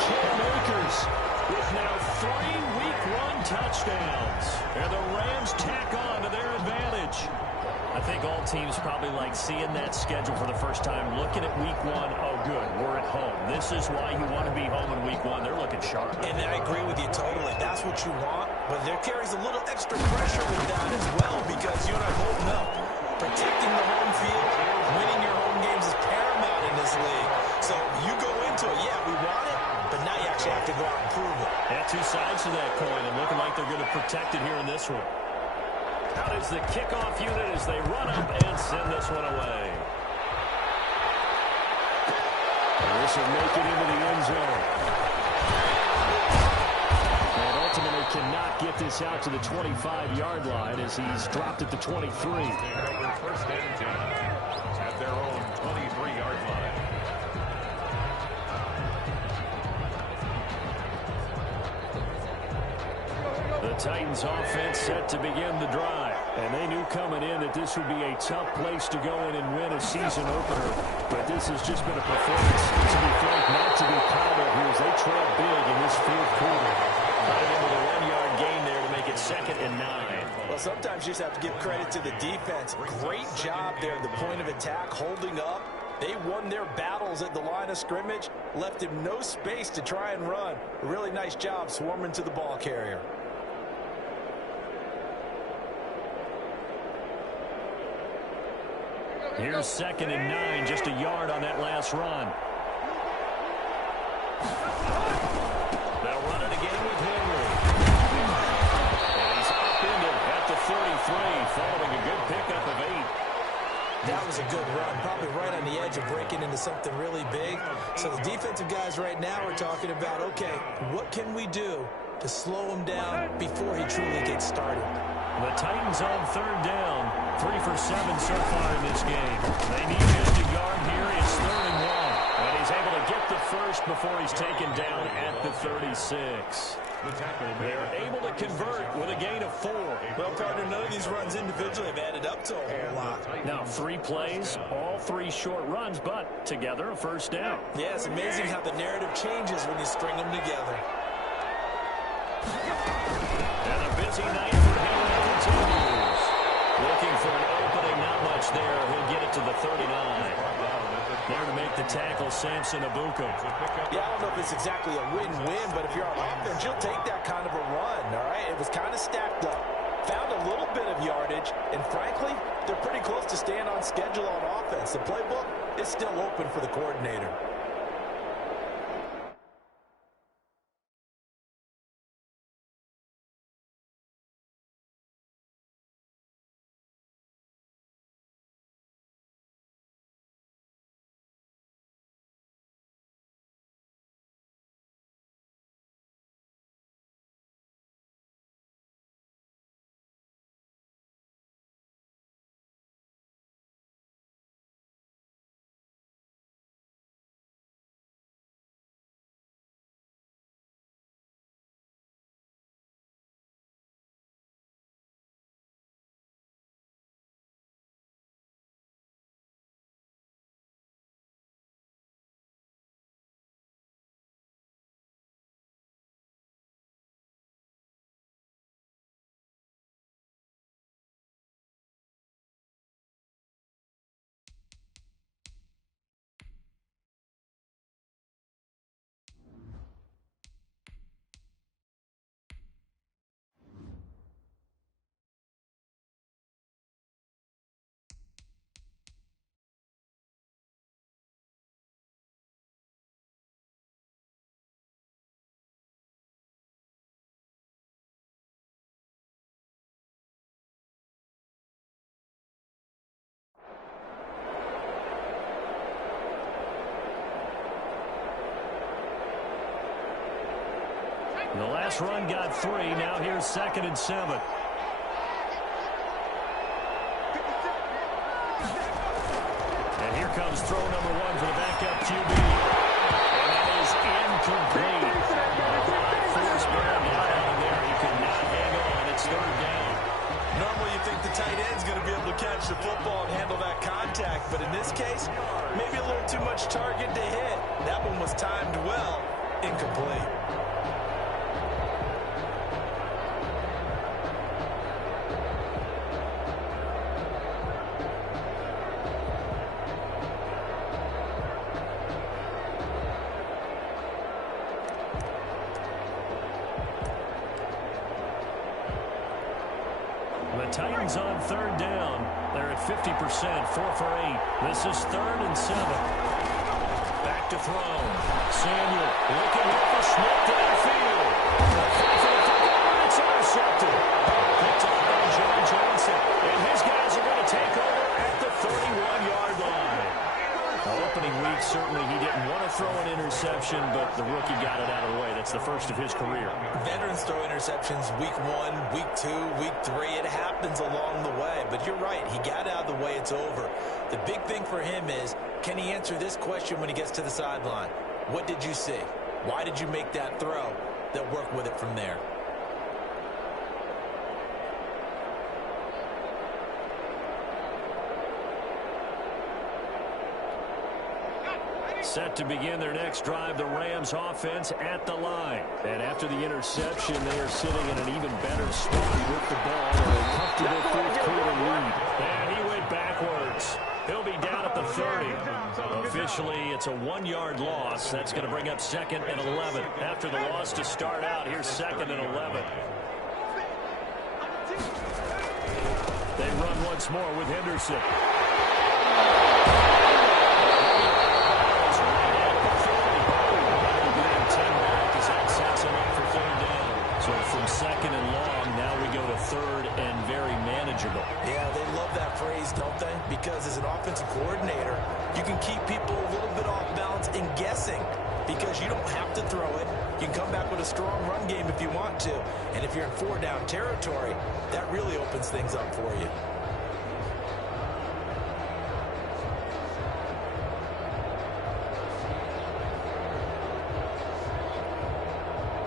Cam Akers with now 3 week 1 touchdowns. And the Rams tack on to their advantage. I think all teams probably like seeing that schedule for the first time, looking at week 1. Oh, good, we're at home. This is why you want to be home in week 1. They're looking sharp. And I agree with you totally. That's what you want. But there carries a little extra pressure with that as well because you and I both know protecting the home field, winning your home games is paramount in this league. So you go into it, yeah, we want it, but now you actually have to go out and prove it. Yeah, 2 sides to that coin, and looking like they're going to protect it here in this one. Out is the kickoff unit as they run up and send this one away. This will make it into the end zone. And ultimately cannot get this out to the 25-yard line as he's dropped at the 23. First and 10 at their own 23-yard line. The Titans offense set to begin the drive. And they knew coming in that this would be a tough place to go in and win a season opener. But this has just been a performance, to be frank, not to be proud of here as they trail big in this 4th quarter. Cut it in with a 1-yard gain there to make it 2nd and 9. Well, sometimes you just have to give credit to the defense. Great job there at the point of attack, holding up. They won their battles at the line of scrimmage, left him no space to try and run. A really nice job swarming to the ball carrier. Here's 2nd and 9, just a yard on that last run. They'll run it again with Henry. And he's upended at the 33, following a good pickup of 8. That was a good run, probably right on the edge of breaking into something really big. So the defensive guys right now are talking about, okay, what can we do to slow him down before he truly gets started? The Titans on 3rd down. 3 for 7 so far in this game. They need just a yard here. It's 3rd and 1. And he's able to get the first before he's taken down at the 36. They're able to convert with a gain of 4. Well, partner, none of these runs individually have added up to a whole lot. Now, 3 plays, all 3 short runs, but together a first down. Yeah, it's amazing how the narrative changes when you string them together. And a busy night for him continues. Looking for an opening, not much there. He'll get it to the 39. There to make the tackle, Samson Abuka. Yeah, I don't know if it's exactly a win-win, but if you're on offense, you'll take that kind of a run, all right? It was kind of stacked up, found a little bit of yardage, and frankly, they're pretty close to staying on schedule on offense. The playbook is still open for the coordinator. The last run got 3. Now here's 2nd and 7. And here comes throw number 1 for the backup QB. And that is incomplete. Force ball out of there. He could not hang on. It's 3rd down. Normally you think the tight end's going to be able to catch the football and handle that contact, but in this case, maybe a little too much target to hit. That one was timed well. Incomplete. The Titans on 3rd down. They're at 50%, 4 for 8. This is 3rd and 7. Back to throw. Samuel looking at the Smith downfield. It's intercepted. Picked up by John Johnson. And his guys are going to take over at the 31-yard line. Opening week, certainly he didn't want to throw an interception, but the rookie got it out of the way. That's the first of his career. Veterans throw interceptions week 1, week 2, week 3. It happens along the way. But you're right. He got out of the way. It's over. The big thing for him is, can he answer this question when he gets to the sideline? What did you see? Why did you make that throw? They'll work with it from there. Set to begin their next drive, the Rams offense at the line. And after the interception, they are sitting in an even better spot with the ball and a comfortable fourth-quarter lead. And he went backwards. He'll be down at the 30. Officially, it's a 1-yard loss. That's going to bring up 2nd and 11. After the loss to start out, here's 2nd and 11. They run once more with Henderson. So from 2nd and long, now we go to 3rd and very manageable. Yeah, they love that phrase, don't they? Because as an offensive coordinator, you can keep people a little bit off balance and guessing because you don't have to throw it. You can come back with a strong run game if you want to. And if you're in 4-down territory, that really opens things up for you.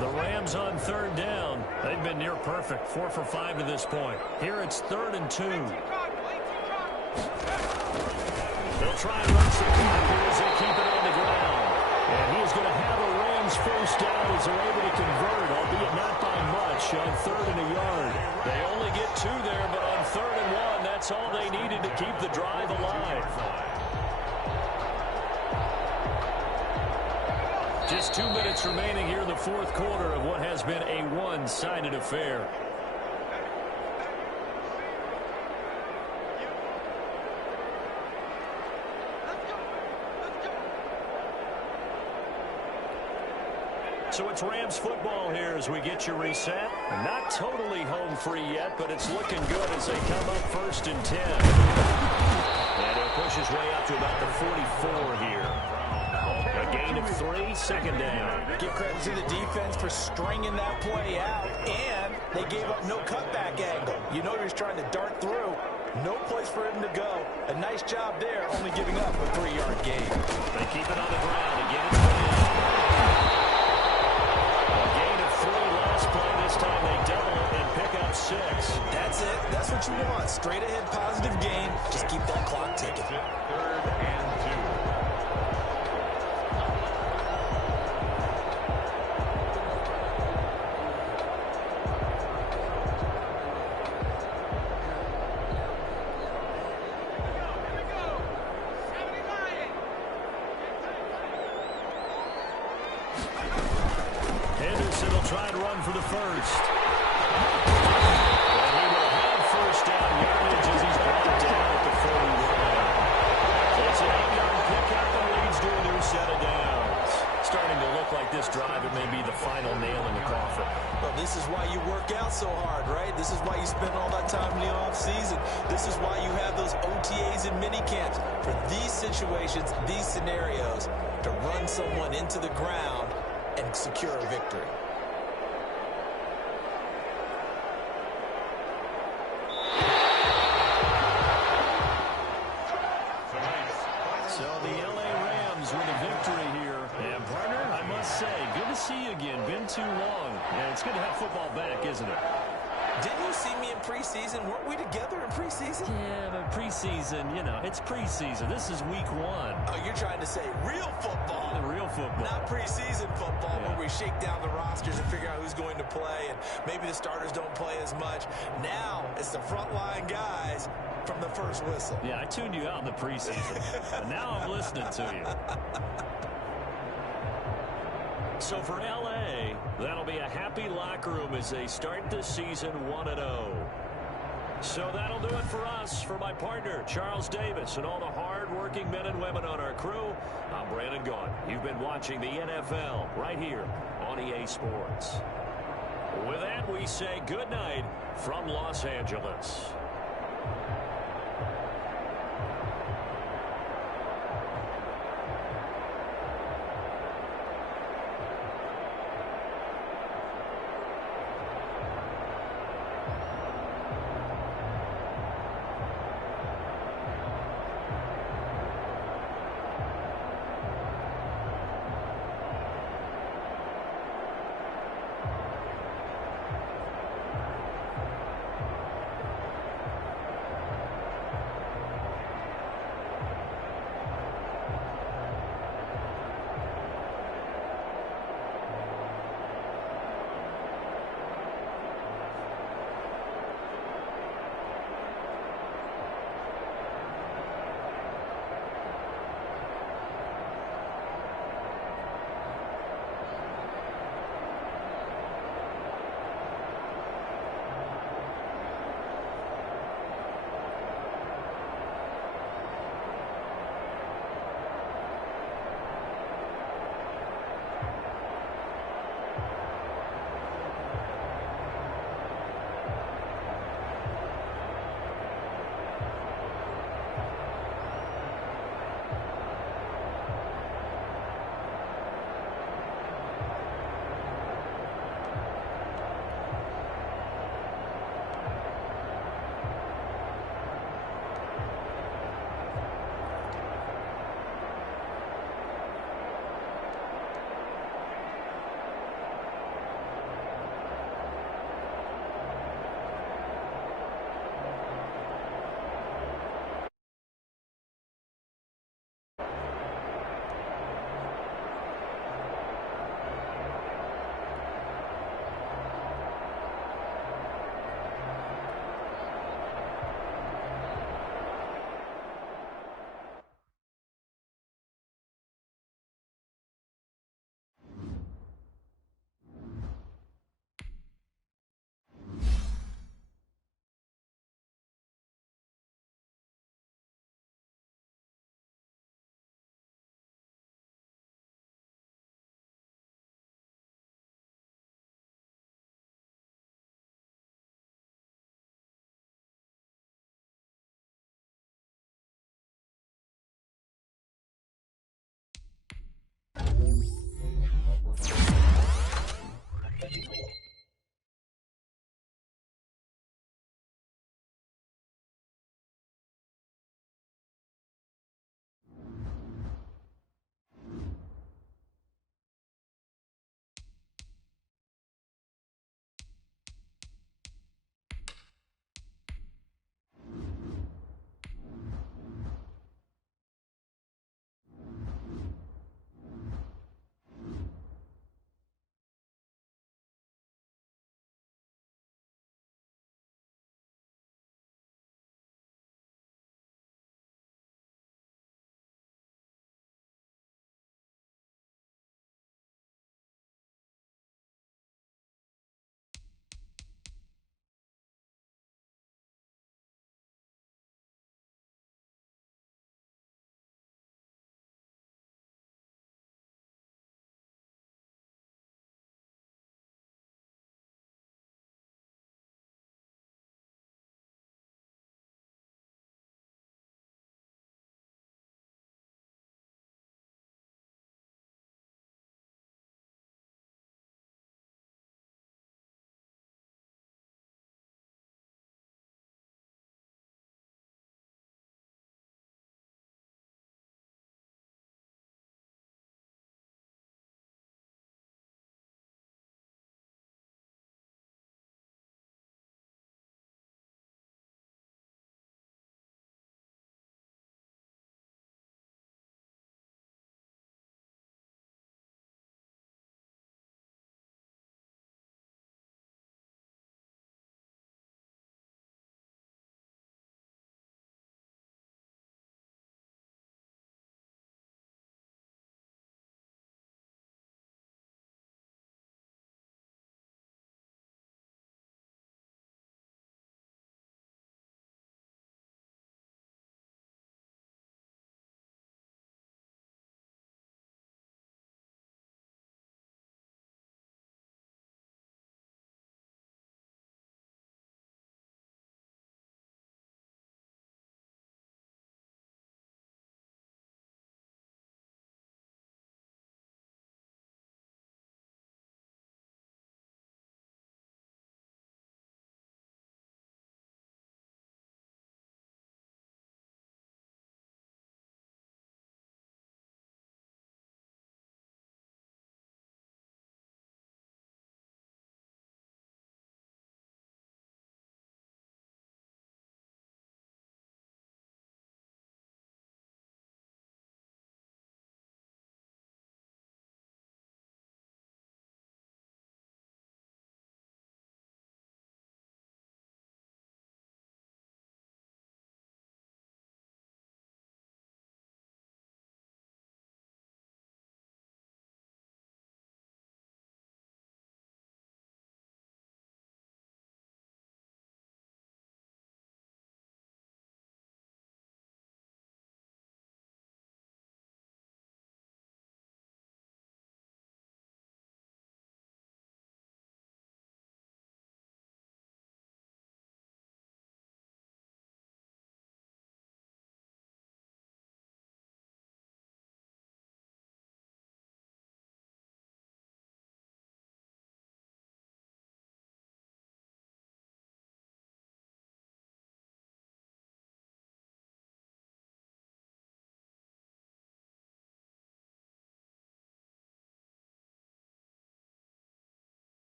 The Rams on 3rd down. They've been near perfect, 4 for 5 to this point. Here it's 3rd and 2. They'll try and run some clock here as they keep it on the ground. And he is going to have a Rams first down as they're able to convert, albeit not by much, on 3rd and a yard. They only get 2 there, but on 3rd and 1, that's all they needed to keep the drive alive. Just 2 minutes remaining here in the fourth quarter of what has been a one-sided affair. So it's Rams football here as we get you reset. Not totally home free yet, but it's looking good as they come up 1st and 10. And he'll push his way up to about the 44 here. A gain of 3, second down. Give credit to the defense for stringing that play out, and they gave up no cutback angle. You know he was trying to dart through. No place for him to go. A nice job there, only giving up a 3-yard gain. They keep it on the ground. Again, it's finished. A gain of 3 last play. This time they double it and pick up 6. That's it. That's what you want. Straight ahead positive gain. Just keep that clock ticking. 3rd and 2. Henderson will try and run for the first. And he will have first down yardage as he's brought down at the 41. It's an 8-yard pickup and leads to a new set of downs. Starting to look like this drive, it may be the final nail in the coffin. Well, this is why you work out so hard, right? This is why you spend all that time in the offseason. This is why you have those OTAs and mini camps. For these situations, these scenarios, to run someone into the ground and secure a victory. So the LA Rams with a victory here. And partner, I must say, good to see you again. Been too long. Yeah, it's good to have football back, isn't it? Didn't you see me in preseason? Weren't we together in preseason? Yeah, but preseason, you know, it's preseason. This is week 1. Oh, you're trying to say real football. Real football. Not preseason football where we shake down the rosters and figure out who's going to play, and maybe the starters don't play as much. Now it's the frontline guys from the first whistle. Yeah, I tuned you out in the preseason. And now I'm listening to you. So for LA, that'll be a happy locker room as they start the season 1-0. So that'll do it for us. For my partner, Charles Davis, and all the hard-working men and women on our crew, I'm Brandon Gaudin. You've been watching the NFL right here on EA Sports. With that, we say good night from Los Angeles.